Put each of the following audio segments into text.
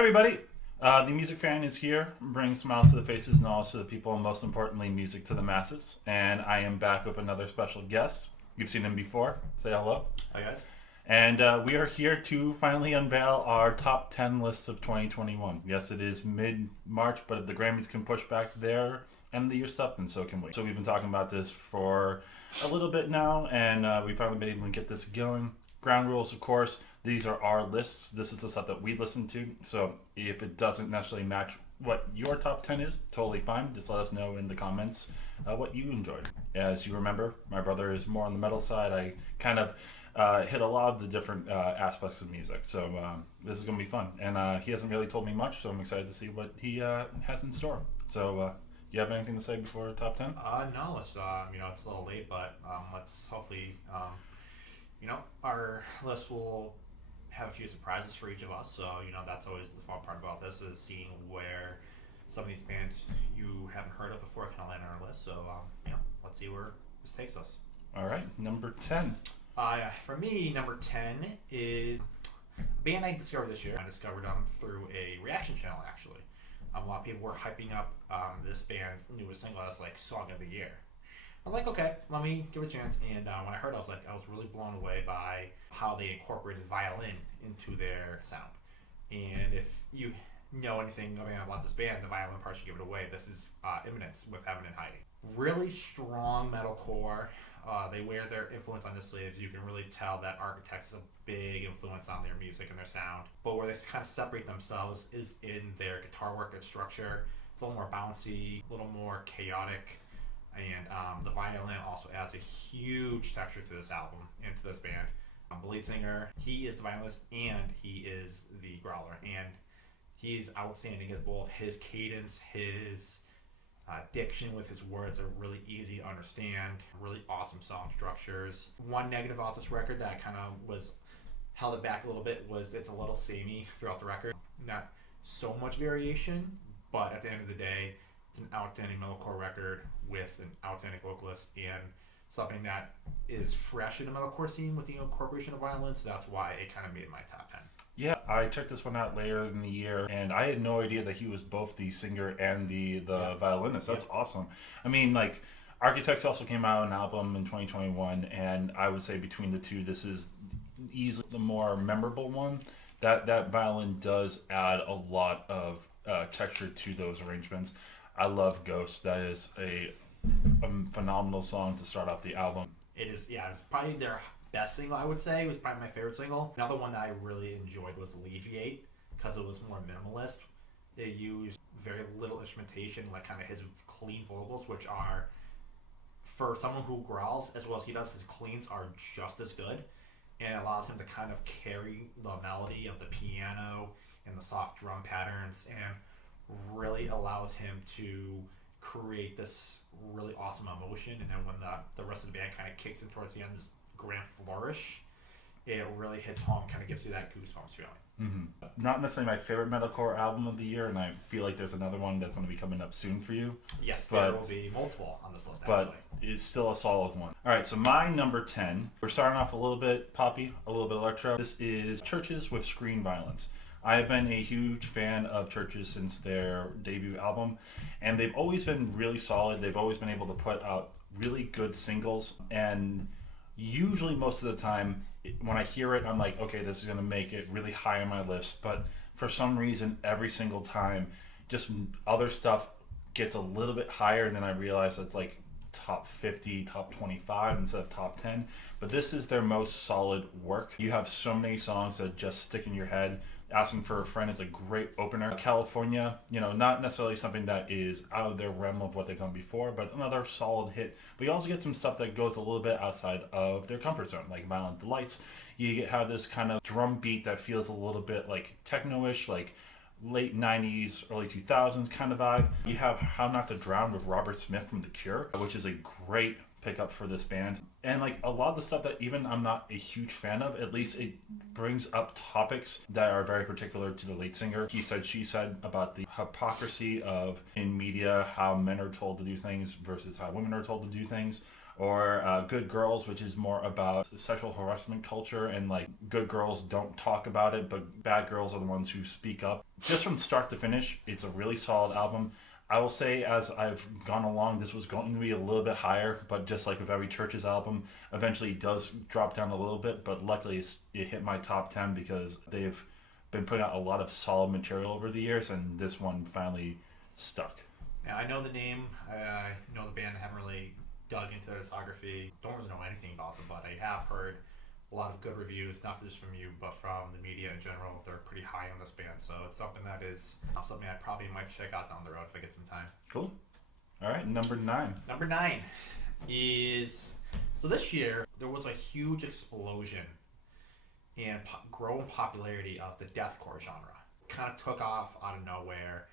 Everybody, the music fan is here, bringing smiles to the faces, knowledge to the people, and most importantly, music to the masses. And I am back with another special guest. You've seen him before. Say hello. Hi, guys. And we are here to finally unveil our top 10 lists of 2021. Yes, it is mid-March, but if the Grammys can push back their end of the year stuff, then so can we. So we've been talking about this for a little bit now, and we finally been able to get this going. Ground rules, of course. These are our lists. This is the stuff that we listen to. So if it doesn't necessarily match what your top 10 is, totally fine. Just let us know in the comments what you enjoyed. As you remember, my brother is more on the metal side. I kind of hit a lot of the different aspects of music. So this is going to be fun. And he hasn't really told me much, so I'm excited to see what he has in store. So do you have anything to say before top 10? No, it's it's a little late, but let's hopefully our list will have a few surprises for each of us. So that's always the fun part about this, is seeing where some of these bands you haven't heard of before kind of land on our list. So let's see where this takes us. All right, number 10. For me, number 10 is a band I discovered this year. I discovered them through a reaction channel, actually. A lot of people were hyping up this band's newest single as like Song of the Year. I was like, okay, let me give it a chance. And when I heard it, I was really blown away by how they incorporated violin into their sound. And if you know anything about this band, the violin part should give it away. This is Imminence with Heaven and Hiding. Really strong metalcore. They wear their influence on their sleeves. You can really tell that Architects is a big influence on their music and their sound. But where they kind of separate themselves is in their guitar work and structure. It's a little more bouncy, a little more chaotic. And the violin also adds a huge texture to this album and to this band. The lead singer, he is the violinist and he is the growler. And he's outstanding as both his cadence, his diction with his words are really easy to understand. Really awesome song structures. One negative about this record that kind of was held it back a little bit was it's a little samey throughout the record. Not so much variation, but at the end of the day, it's an outstanding metalcore record with an outstanding vocalist and something that is fresh in the metalcore scene with the incorporation of violin. So that's why it kind of made my top 10. Yeah, I checked this one out later in the year, and I had no idea that he was both the singer and the violinist. That's awesome. I mean, like, Architects also came out an album in 2021, and I would say between the two, this is easily the more memorable one. That violin does add a lot of texture to those arrangements. I love Ghost. That is a phenomenal song to start off the album. It is, it's probably their best single, I would say. It was probably my favorite single. Another one that I really enjoyed was Alleviate, because it was more minimalist. It used very little instrumentation, like kind of his clean vocals, which are, for someone who growls as well as he does, his cleans are just as good. And it allows him to kind of carry the melody of the piano and the soft drum patterns, and really allows him to create this really awesome emotion. And then when the rest of the band kind of kicks in towards the end, this grand flourish, it really hits home, kind of gives you that goosebumps feeling. Mm-hmm. Not necessarily my favorite metalcore album of the year, and I feel like there's another one that's going to be coming up soon for you. Yes, there will be multiple on this list, but actually. It's still a solid one. All right, so my number 10, we're starting off a little bit poppy, a little bit electro. This is Churches with Screen Violence. I have been a huge fan of Churches since their debut album, and they've always been really solid. They've always been able to put out really good singles, and usually most of the time when I hear it, I'm like, okay, this is going to make it really high on my list. But for some reason, every single time, just other stuff gets a little bit higher, and then I realize it's like top 50, top 25 instead of top 10. But this is their most solid work. You have so many songs that just stick in your head. Asking for a Friend is a great opener. California, not necessarily something that is out of their realm of what they've done before, but another solid hit. But you also get some stuff that goes a little bit outside of their comfort zone, like Violent Delights. You have this kind of drum beat that feels a little bit like techno-ish, like late 90s, early 2000s kind of vibe. You have How Not to Drown with Robert Smith from The Cure, which is a great pickup for this band. And like a lot of the stuff that even I'm not a huge fan of, at least it brings up topics that are very particular to the lead singer. He said, she said about the hypocrisy of in media, how men are told to do things versus how women are told to do things, or Good Girls, which is more about sexual harassment culture and like good girls don't talk about it, but bad girls are the ones who speak up. Just from start to finish, it's a really solid album. I will say, as I've gone along, this was going to be a little bit higher, but just like with every Church's album, eventually it does drop down a little bit. But luckily, it hit my top 10 because they've been putting out a lot of solid material over the years, and this one finally stuck. Yeah, I know the name. I know the band. I haven't really dug into their discography. Don't really know anything about them, but I have heard a lot of good reviews, not just from you, but from the media in general. They're pretty high on this band, so it's something that is something I probably might check out down the road if I get some time. Cool. All right, number 9. Number 9 is, so this year there was a huge explosion in growing popularity of the deathcore genre. Kind of took off out of nowhere.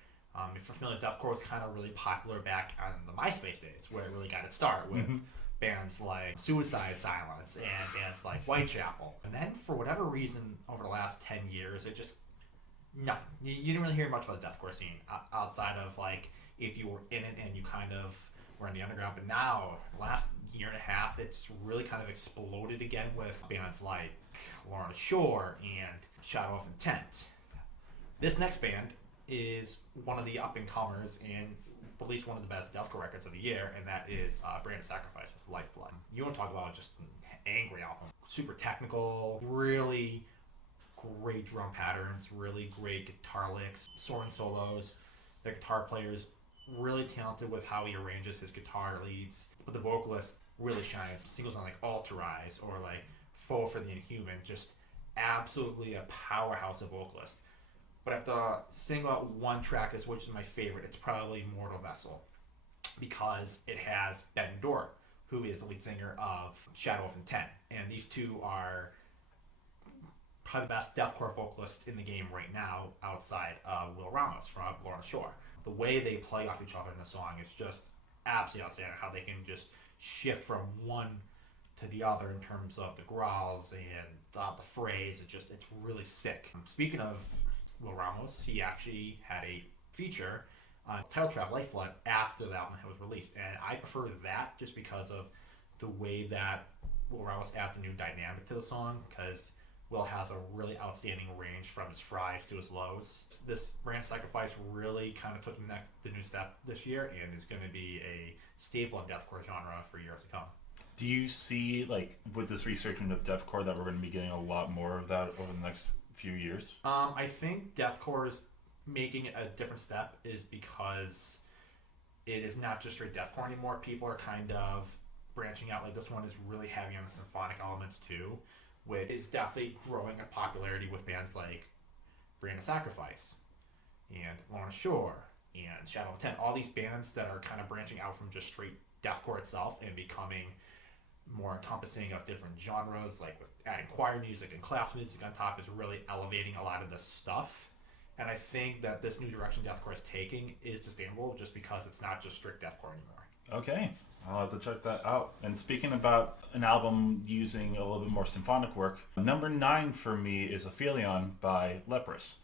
If you're familiar, deathcore was kind of really popular back on the MySpace days, where it really got its start with bands like Suicide Silence and bands like Whitechapel. And then for whatever reason, over the last 10 years, it just, nothing. You didn't really hear much about the deathcore scene outside of like if you were in it and you kind of were in the underground. But now, last year and a half, it's really kind of exploded again with bands like Lorna Shore and Shadow of Intent. This next band is one of the up-and-comers and released one of the best deathcore records of the year, and that is Brand of Sacrifice with Lifeblood. You want to talk about just an angry album. Super technical, really great drum patterns, really great guitar licks, soaring solos. The guitar player's really talented with how he arranges his guitar leads, but the vocalist really shines. Singles on like Alterize or like Foe for the Inhuman, just absolutely a powerhouse of vocalist. But I have to single out one track as which is my favorite. It's probably Mortal Vessel, because it has Ben Dort, who is the lead singer of Shadow of Intent. And these two are probably the best deathcore vocalists in the game right now outside of Will Ramos from Lorna Shore. The way they play off each other in the song is just absolutely outstanding, how they can just shift from one to the other in terms of the growls and the phrase. It's really sick. Speaking of Will Ramos, he actually had a feature on title track Lifeblood after the album was released, and I prefer that just because of the way that Will Ramos adds a new dynamic to the song, because Will has a really outstanding range from his fries to his lows. This Brand Sacrifice really kind of took the new step this year and is going to be a staple in deathcore genre for years to come. Do you see, like, with this resurgence of deathcore, that we're going to be getting a lot more of that over the next few years? I think deathcore is making a different step is because it is not just straight deathcore anymore. People are kind of branching out. Like, this one is really heavy on the symphonic elements too, which is definitely growing in popularity with bands like Brand of Sacrifice and Lorna Shore and Shadow of Intent. All these bands that are kind of branching out from just straight deathcore itself and becoming more encompassing of different genres, like with adding choir music and class music on top, is really elevating a lot of this stuff. And I think that this new direction deathcore is taking is sustainable just because it's not just strict deathcore anymore. Okay, I'll have to check that out. And speaking about an album using a little bit more symphonic work, number 9 for me is Aphelion by Leprous.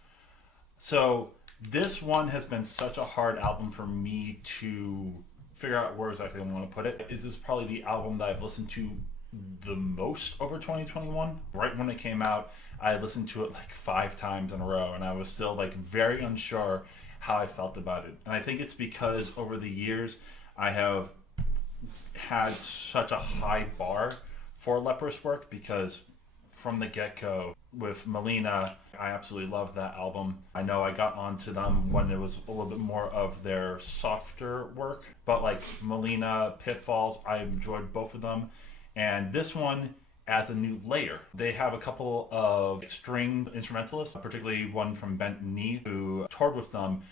So this one has been such a hard album for me to figure out where exactly I want to put it. This is probably the album that I've listened to the most over 2021. Right when it came out, I listened to it like 5 times in a row, and I was still like very unsure how I felt about it. And I think it's because over the years I have had such a high bar for Leprous work, because from the get-go with Melina, I absolutely loved that album. I know I got onto them when it was a little bit more of their softer work, but like Melina, Pitfalls, I enjoyed both of them. And this one adds a new layer. They have a couple of string instrumentalists, particularly one from Bent Knee, who toured with them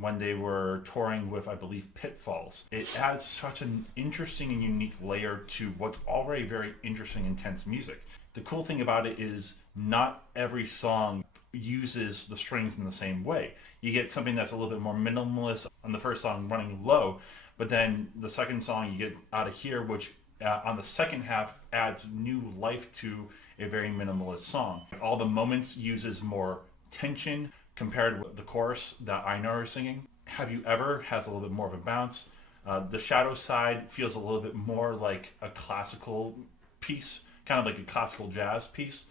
when they were touring with, I believe, Pitfalls. It adds such an interesting and unique layer to what's already very interesting, intense music. The cool thing about it is not every song uses the strings in the same way. You get something that's a little bit more minimalist on the first song, running low, but then the second song you get Out of Here, which on the second half adds new life to a very minimalist song. All the moments uses more tension compared with the chorus that I know are singing. Have You Ever has a little bit more of a bounce. The Shadow side feels a little bit more like a classical piece, kind of like a classical jazz piece.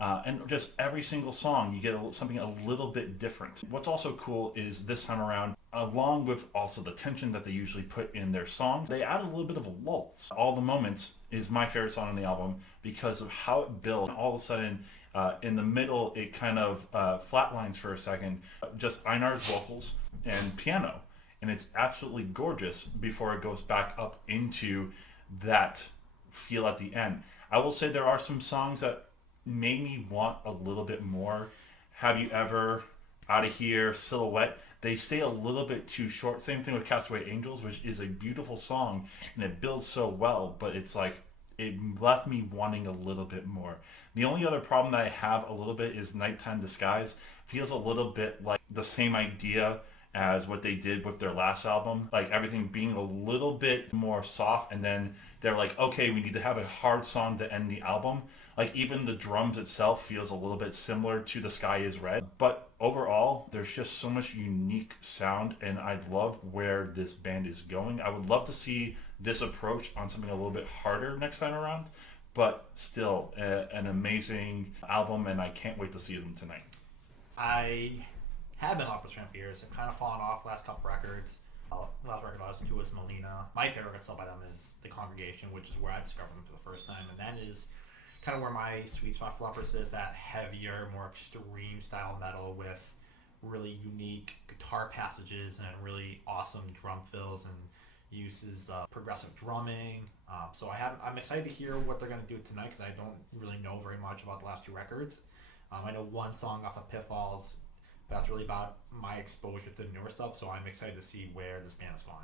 And just every single song, you get something a little bit different. What's also cool is this time around, along with also the tension that they usually put in their songs, they add a little bit of a lulz. All the Moments is my favorite song on the album because of how it builds. All of a sudden, in the middle, it kind of flatlines for a second. Just Einar's vocals and piano. And it's absolutely gorgeous before it goes back up into that feel at the end. I will say there are some songs that made me want a little bit more. Have You Ever, Out of Here, Silhouette. They stay a little bit too short. Same thing with Castaway Angels, which is a beautiful song and it builds so well, but it's like it left me wanting a little bit more. The only other problem that I have a little bit is Nighttime Disguise. Feels a little bit like the same idea as what they did with their last album, like everything being a little bit more soft, and then they're like, okay, we need to have a hard song to end the album. Like even the drums itself feels a little bit similar to The Sky Is Red, but overall there's just so much unique sound, and I love where this band is going. I would love to see this approach on something a little bit harder next time around, but still an amazing album, and I can't wait to see them tonight. I have been an Opus fan for years. I've kind of fallen off last couple records. Last record I listened to was Melina. My favorite record by them is The Congregation, which is where I discovered them for the first time, and that is kind of where my sweet spot for Opus is, that heavier, more extreme style metal with really unique guitar passages and really awesome drum fills and uses progressive drumming. So I'm excited to hear what they're going to do tonight because I don't really know very much about the last two records. I know one song off of Pitfalls. That's really about my exposure to the newer stuff, so I'm excited to see where this band is going.